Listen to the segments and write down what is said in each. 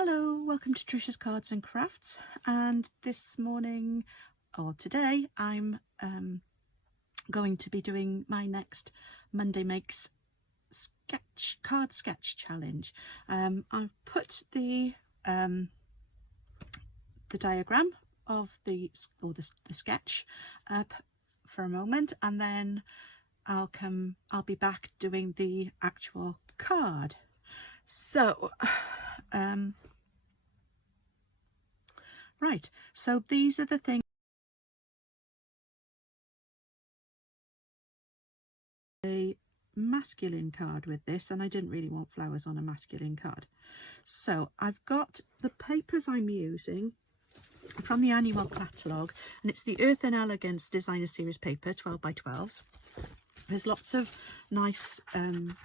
Hello, welcome to Trisha's Cards and Crafts, and this morning or today I'm going to be doing my next Monday Makes card sketch challenge. I've put the diagram of the sketch up for a moment, and then I'll be back doing the actual card. So right, so these are the things. A masculine card with this, and I didn't really want flowers on a masculine card. So I've got the papers I'm using from the annual catalogue, and it's the Earthen Elegance Designer Series paper, 12 by 12. There's lots of nice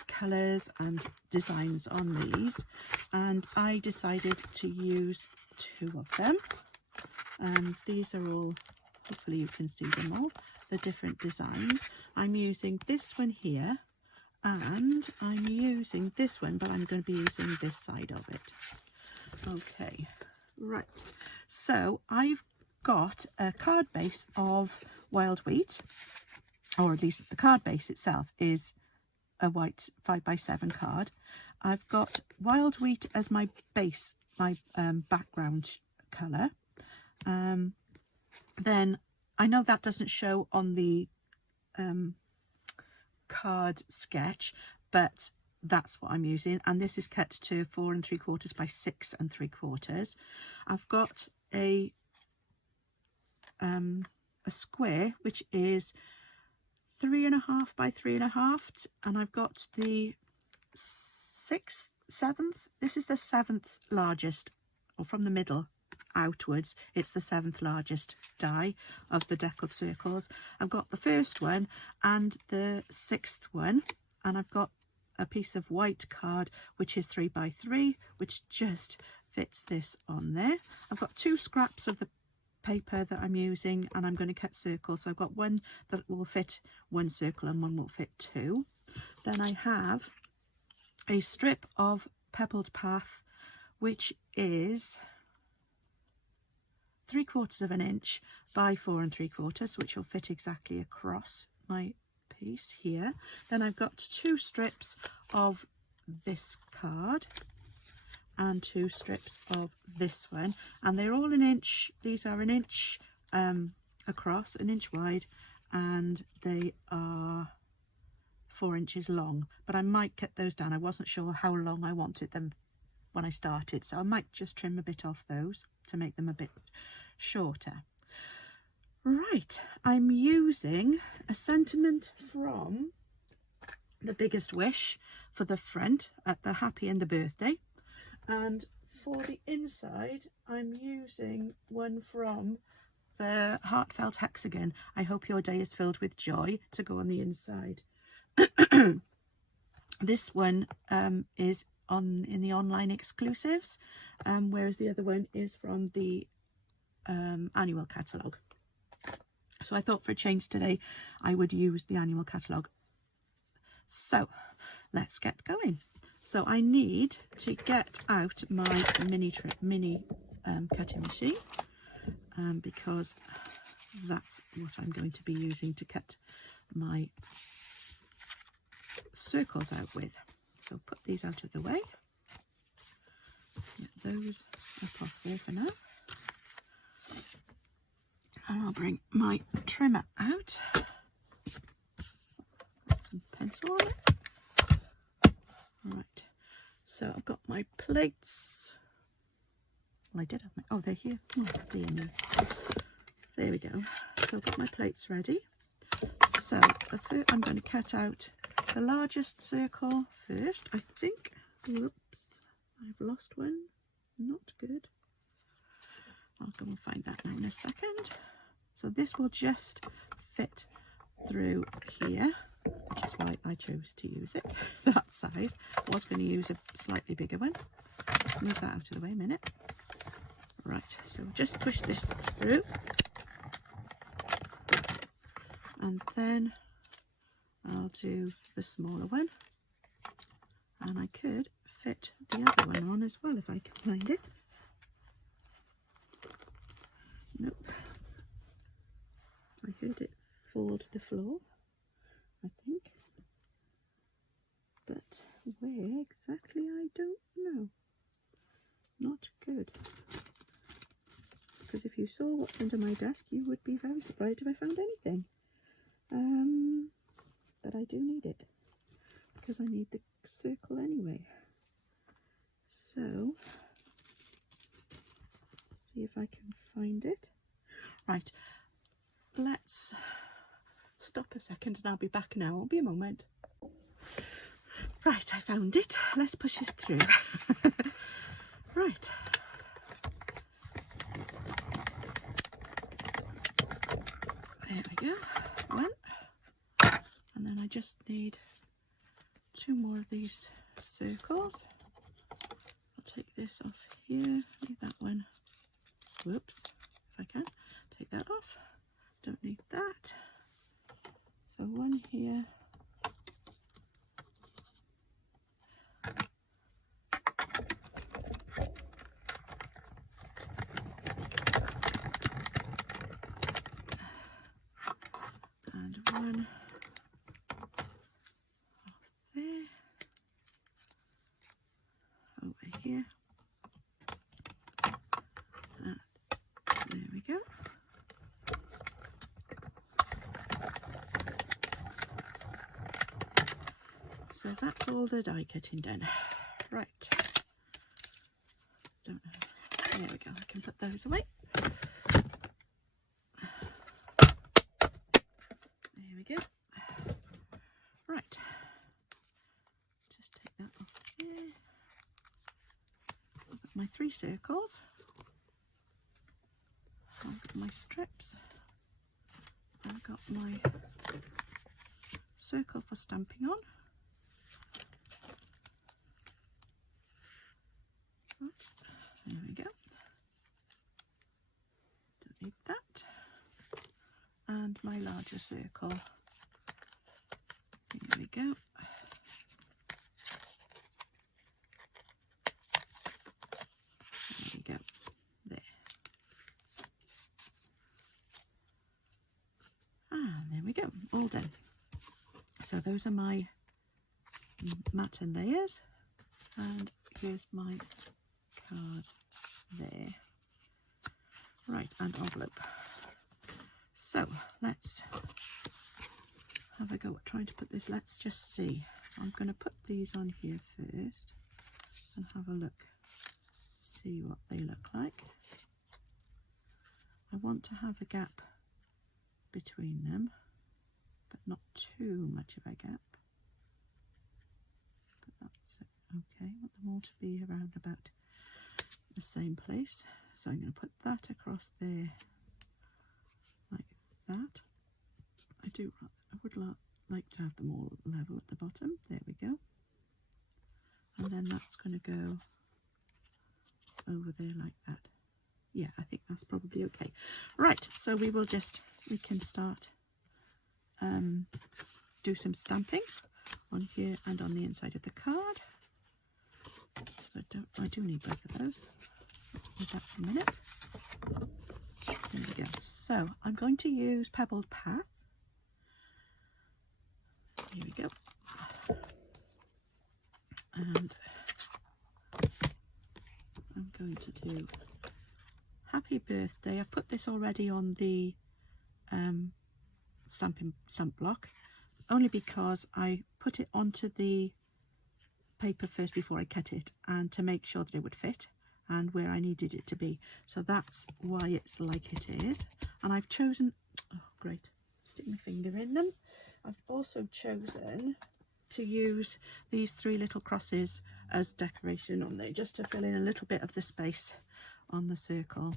colours and designs on these, and I decided to use 2 of them. These are all, hopefully you can see them all, the different designs. I'm using this one here, and I'm using this one, but I'm going to be using this side of it. Okay, right, so I've got a card base of wild wheat, or at least the card base itself is a white 5x7 card. I've got wild wheat as my base, my background colour. Then I know that doesn't show on the card sketch, but that's what I'm using, and this is cut to 4 3/4 by 6 3/4. I've got a square which is 3.5 by 3.5, and I've got the 7th. This is the 7th largest, or from the middle outwards, it's the 7th largest die of the deck of circles. I've got the first one and the 6th one, and I've got a piece of white card which is 3 by 3, which just fits this on there. I've got 2 scraps of the paper that I'm using, and I'm going to cut circles. So I've got one that will fit 1 circle and one will fit 2. Then I have a strip of pebbled path which is 3/4 inch by 4 3/4, which will fit exactly across my piece here. Then I've got 2 strips of this card and 2 strips of this one, and they're all 1 inch. These are 1 inch across, 1 inch wide, and they are 4 inches long, but I might cut those down. I wasn't sure how long I wanted them when I started, so I might just trim a bit off those to make them a bit shorter. Right, I'm using a sentiment from The Biggest Wish for the front at the happy and the birthday, and for the inside I'm using one from the heartfelt hexagon, I hope your day is filled with joy, to go on the inside. This one is in the online exclusives, whereas the other one is from the annual catalogue. So I thought for a change today I would use the annual catalogue. So let's get going. So I need to get out my mini cutting machine, because that's what I'm going to be using to cut my circles out with. So put these out of the way, get those up off there for now, and I'll bring my trimmer out, put some pencil on it. Right, so I've got my plates. Well, I did have my, oh, they're here. Oh dear me. There we go. So I've got my plates ready. So I'm going to cut out the largest circle first, I think. Whoops, I've lost one. Not good. I'll go and find that now in a second. So this will just fit through here, which is why I chose to use it that size. I was going to use a slightly bigger one. Move that out of the way a minute. Right, so just push this through, and then I'll do the smaller one, and I could fit the other one on as well if I can find it. Nope. I heard it fall to the floor, I think. But where exactly, I don't know. Not good. Because if you saw what's under my desk, you would be very surprised if I found anything. But I do need it, because I need the circle anyway. So, see if I can find it. Right, let's stop a second and I'll be back now. Won't be a moment. Right, I found it. Let's push this through. Right. There we go. One. And then I just need 2 more of these circles. I'll take this off here. Leave that one. Whoops. If I can. Take that off. Don't need that. So one here. And one off there. Over here. And there we go. So that's all the die cutting done. Right. Don't know. There we go. I can put those away. There we go. Right. Just take that off here. I've got my 3 circles. I've got my strips. I've got my circle for stamping on. Oops. There we go. Don't need that. And my larger circle. Here we go. There we go. There. And there we go. All done. So those are my mat and layers. And here's my card there. Right, and envelope. So let's have a go at trying to put this. Let's just see. I'm going to put these on here first and have a look, see what they look like. I want to have a gap between them, but not too much of a gap. But that's okay. I want them all to be around about the same place. So I'm going to put that across there like that. I would like to have them all level at the bottom. There we go. And then that's going to go over there like that. Yeah, I think that's probably okay. Right, so we can start do some stamping on here and on the inside of the card. So I do need both of those. Leave that for a minute. There we go. So I'm going to use Pebbled Path. Here we go. And I'm going to do Happy Birthday. I've put this already on the stamp block, only because I put it onto the paper first before I cut it, and to make sure that it would fit and where I needed it to be. So that's why it's like it is. And I've chosen, oh great, stick my finger in them. I've also chosen to use these 3 little crosses as decoration on there, just to fill in a little bit of the space on the circle.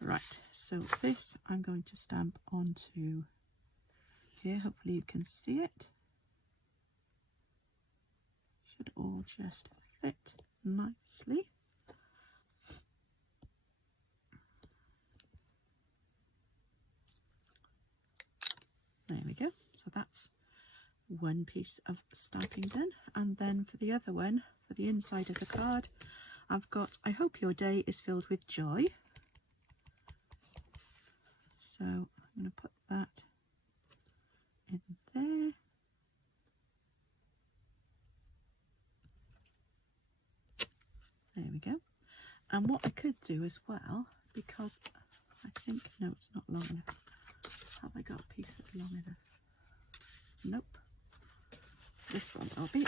Right, so this I'm going to stamp onto here. Hopefully you can see it. Should all just fit nicely. There we go. So that's one piece of stamping done. And then for the other one, for the inside of the card, I've got, I hope your day is filled with joy. So I'm going to put that in there. There we go. And what I could do as well, because I think, no, it's not long enough. Have I got a piece that's long enough? Nope. This one will be.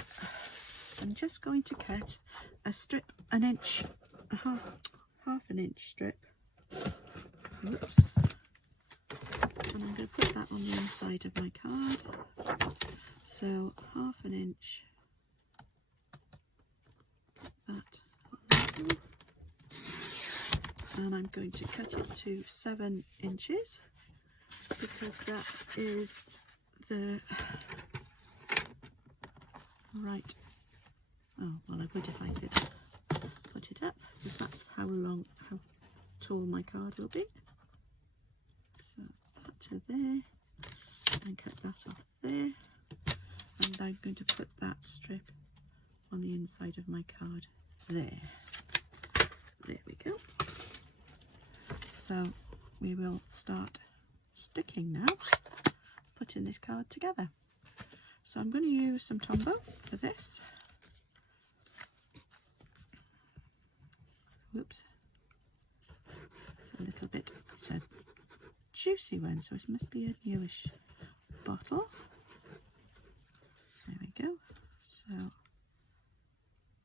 I'm just going to cut a strip, an inch, half an inch strip. Whoops. And I'm going to put that on the inside of my card. So half an inch. That. And I'm going to cut it to 7 inches because that is the right. Oh, well, I would if I could put it up, because that's how tall my card will be. So that to there, and cut that off there, and I'm going to put that strip on the inside of my card there. There we go. So we will start sticking now, putting this card together. So I'm going to use some Tombow for this. Whoops. It's a little bit, it's a juicy one, so it must be a newish bottle. There we go. So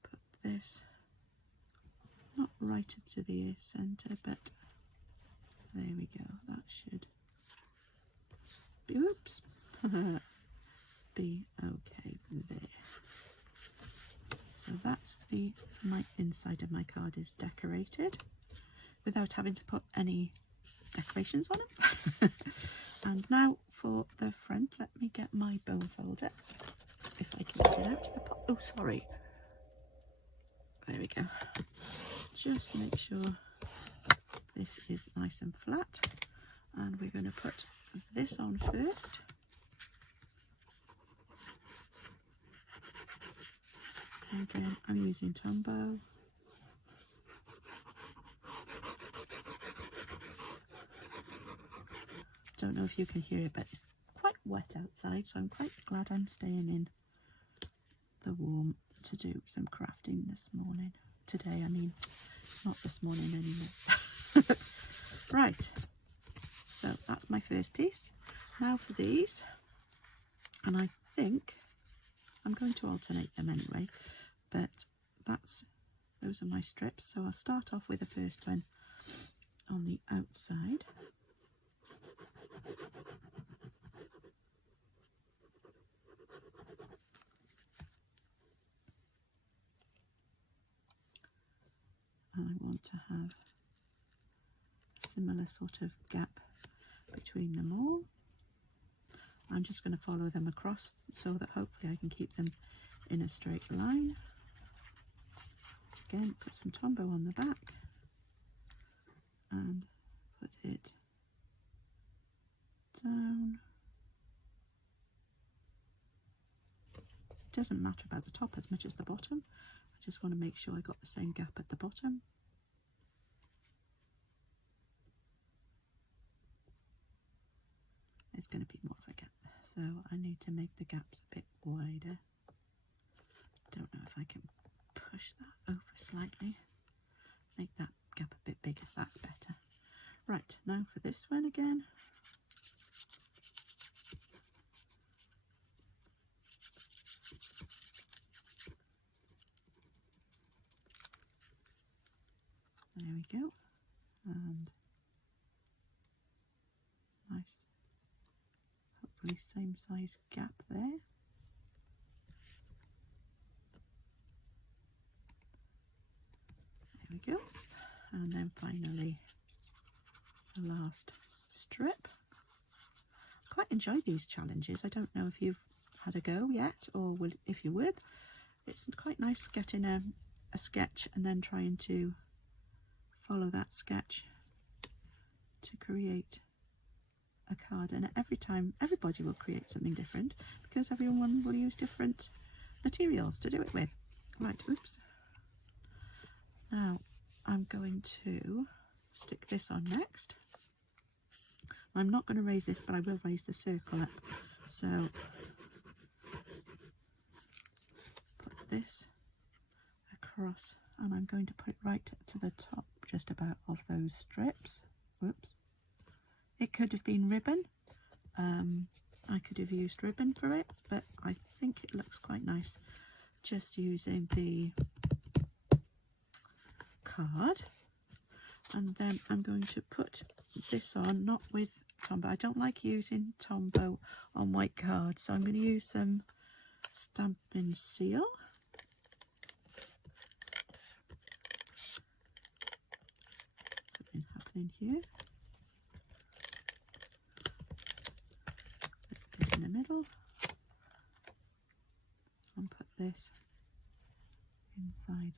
put this not right up to the centre, but there we go. That should be, oops, be okay there. So that's my inside of my card is decorated without having to put any decorations on it. And now for the front, let me get my bone folder, if I can get it out of the pot. Oh, sorry. There we go. Just make sure this is nice and flat, and we're going to put this on first. Again, I'm using Tombow. Don't know if you can hear it, but it's quite wet outside, so I'm quite glad I'm staying in the warm to do some crafting this morning. Today, I mean, not this morning anymore. Right, so that's my first piece. Now for these, and I think I'm going to alternate them anyway, but those are my strips. So I'll start off with the first one on the outside. And I want to have a similar sort of gap between them all. I'm just going to follow them across so that hopefully I can keep them in a straight line. Again, put some Tombow on the back and put it down. It doesn't matter about the top as much as the bottom. I just want to make sure I got the same gap at the bottom. It's going to be more of a gap there, so I need to make the gaps a bit wider. Don't know if I can push that over slightly. Make that gap a bit bigger, that's better. Right, now for this one again. There we go, and nice, hopefully same size gap there. There we go, and then finally the last strip. Quite enjoy these challenges. I don't know if you've had a go yet, or if you would. It's quite nice getting a sketch and then trying to follow that sketch to create a card, and every time everybody will create something different because everyone will use different materials to do it with. Right, oops. Now I'm going to stick this on next. I'm not going to raise this, but I will raise the circle up. So put this across, and I'm going to put it right to the top just about of those strips. Whoops. It could have been ribbon. I could have used ribbon for it, but I think it looks quite nice just using the card. And then I'm going to put this on, not with Tombow. I don't like using Tombow on white cards, so I'm going to use some Stampin' Seal. Something happening here. Put it in the middle and put this inside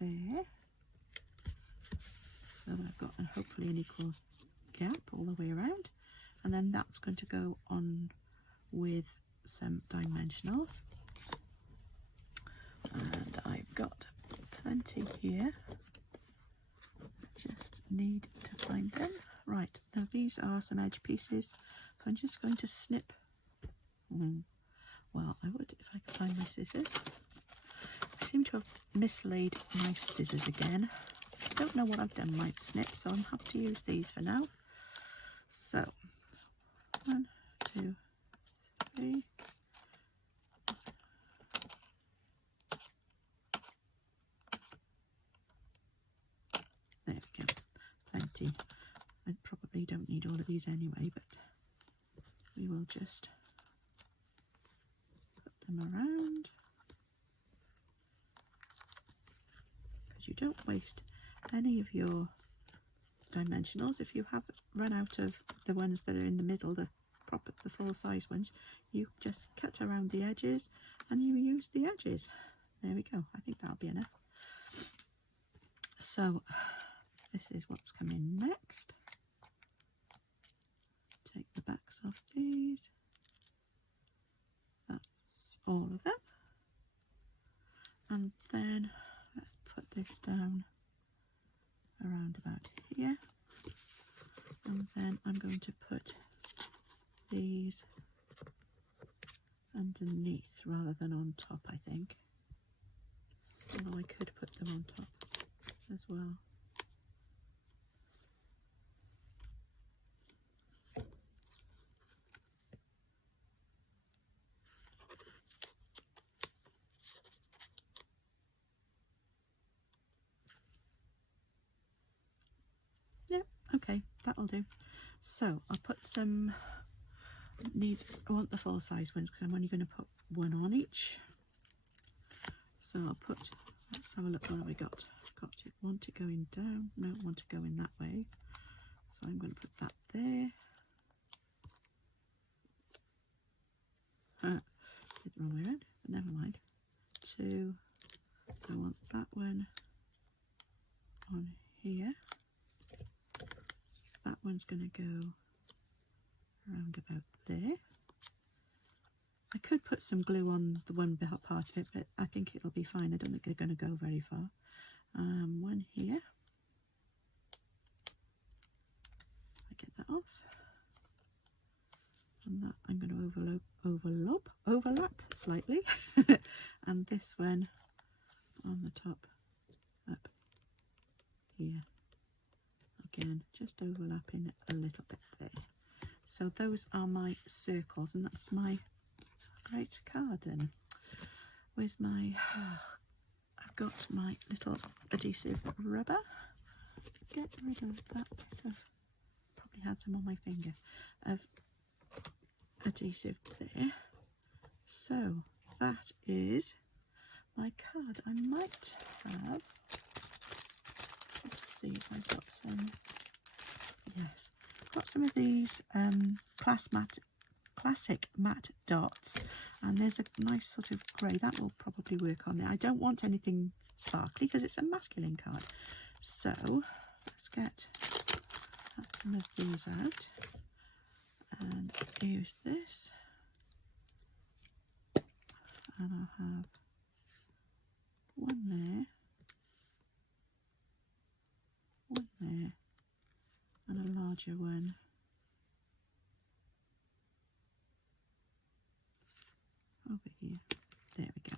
there. So that I've got hopefully an equal gap all the way around, and then that's going to go on with some dimensionals, and I've got plenty here. Just need to find them. Right, now these are some edge pieces, so I'm just going to snip. Well, I would if I could find my scissors. I seem to have mislaid my scissors again. I don't know what I've done my snip, so I'm happy to use these for now. So 1, 2, 3. There we go. Plenty. I probably don't need all of these anyway, but we will just put them around, because you don't waste any of your dimensionals. If you have run out of the ones that are in the middle, the full size ones, you just cut around the edges and you use the edges. There we go. I think that'll be enough. So this is what's coming next. Take the backs off these. That's all of them. And then let's put this down around about here, and then I'm going to put these underneath rather than on top, I think, although I could put them on top as well. Okay, that'll do. So I'll put some, I want the full size ones because I'm only going to put one on each. So I'll put, let's have a look what have we got. Got it, want it going down, no, want it going that way. So I'm going to put that there. Did the wrong way around, but never mind. 2, I want that one on here. That one's going to go around about there. I could put some glue on the one part of it, but I think it'll be fine. I don't think they're going to go very far. One here. I get that off. And that I'm going to overlap slightly. And this one on the top up here. Again, just overlapping a little bit there. So those are my circles, and that's my great carden. Where's my, I've got my little adhesive rubber. Get rid of that bit of, probably had some on my finger, of adhesive there. So that is my card. I might have, let's see if I've got some, yes, got some of these classic matte dots, and there's a nice sort of grey that will probably work on there. I don't want anything sparkly because it's a masculine card, so let's get some of these out. and use this, and I'll have one there, and a larger one over here. There we go.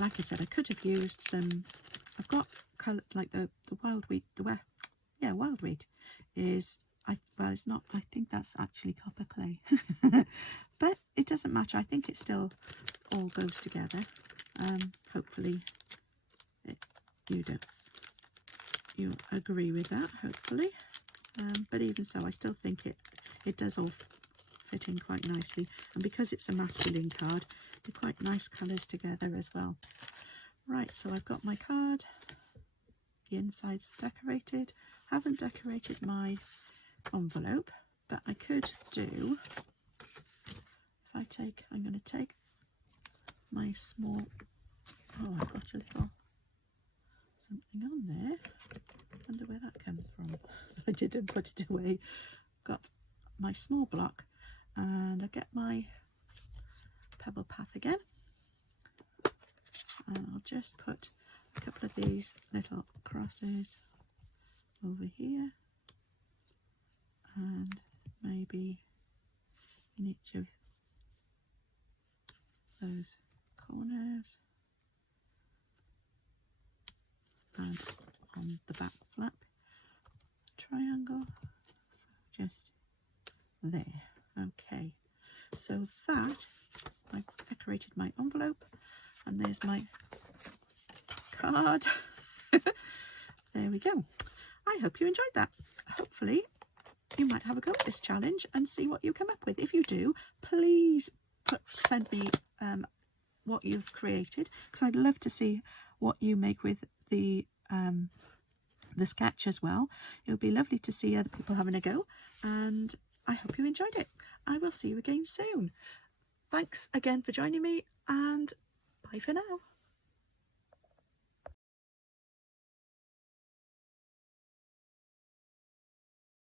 Like I said, I could have used some, I've got colour like the wild wheat, wild wheat is, well, it's not, I think that's actually copper clay. But it doesn't matter, I think it still all goes together. Hopefully you agree with that, hopefully. But even so, I still think it does all fit in quite nicely, and because it's a masculine card, they're quite nice colours together as well. Right, so I've got my card, the inside's decorated. Haven't decorated my envelope, but I could do, I'm going to take my small, oh, I've got a little something on there, I wonder where that came from. I didn't put it away. Got my small block, and I get my pebble path again, and I'll just put a couple of these little crosses over here, and maybe in each of those corners, and on the back flap triangle, so just there. Okay, so that, I've decorated my envelope, and there's my card. There we go. I hope you enjoyed that. Hopefully you might have a go at this challenge and see what you come up with. If you do, please send me what you've created, because I'd love to see what you make with the sketch as well. It would be lovely to see other people having a go, and I hope you enjoyed it. I will see you again soon. Thanks again for joining me, and bye for now.